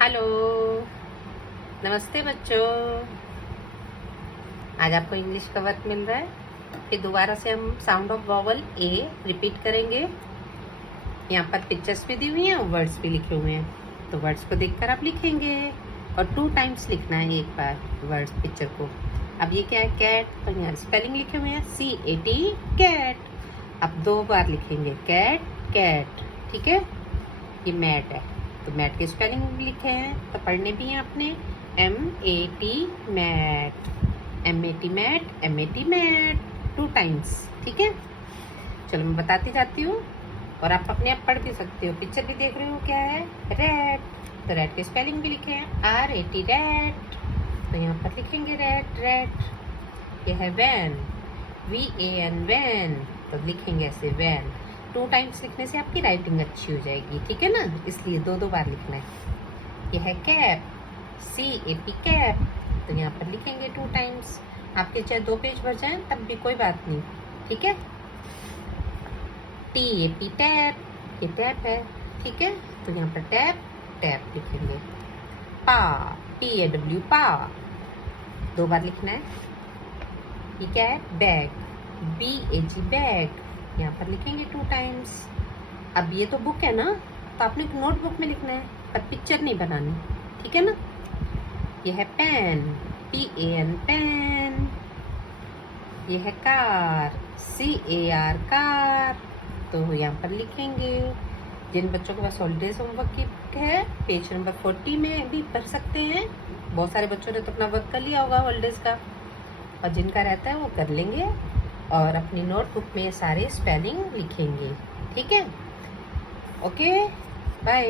Hello, नमस्ते बच्चों। आज आपको इंग्लिश का वर्क मिल रहा है। फिर दोबारा से हम sound of vowel A repeat करेंगे। यहाँ पर पिक्चर्स भी दी हुई हैं और वर्ड्स भी लिखे हुए हैं, तो वर्ड्स को देखकर आप लिखेंगे और 2 टाइम्स लिखना है एक बार वर्ड्स पिक्चर को। अब ये क्या है? कैट, तो यहाँ स्पेलिंग लिखे हुए हैं CAT, कैट। अब 2 बार लिखेंगे कैट कैट, ठीक है। ये मैट है, तो मैट की स्पेलिंग भी लिखे हैं, तो पढ़ने भी हैं आपने। MAT mat, MAT mat, MAT mat, 2 times, ठीक है। चलो मैं बताती जाती हूँ और आप अपने आप पढ़ भी सकते हो। पिक्चर भी देख रहे हो, क्या है? रैट, तो रैट की स्पेलिंग भी लिखे हैं RAT रैट, तो यहाँ पर लिखेंगे रैट रैट। यह है वैन, VAN वैन, तो लिखेंगे ऐसे वैन। 2 टाइम्स लिखने से आपकी राइटिंग अच्छी हो जाएगी, ठीक है ना, इसलिए 2 बार लिखना है। यह है कैप, CAP कैप, तो यहाँ पर लिखेंगे 2 टाइम्स। आपके चाहे 2 पेज भर जाएं तब भी कोई बात नहीं, ठीक है। TAP टैप, ये टैप है, ठीक है, तो यहाँ पर टैप टैप लिखेंगे। पा, PAW पा, 2 बार लिखना है। ये क्या है? बैग, BAG बैग, यहाँ पर लिखेंगे 2 टाइम्स। अब ये तो बुक है ना, तो आपने एक नोटबुक में लिखना है, पर पिक्चर नहीं बनानी, ठीक है ना। ये है पेन, PAN पेन। ये है कार, CAR कार, तो यहाँ पर लिखेंगे। जिन बच्चों के पास हॉलीडेज होमवर्क की है, पेज नंबर 40 में भी कर सकते हैं। बहुत सारे बच्चों ने तो अपना वर्क कर लिया होगा हॉलीडेज का, और जिनका रहता है वो कर लेंगे और अपनी नोटबुक में सारे स्पेलिंग लिखेंगे, ठीक है। Okay, bye.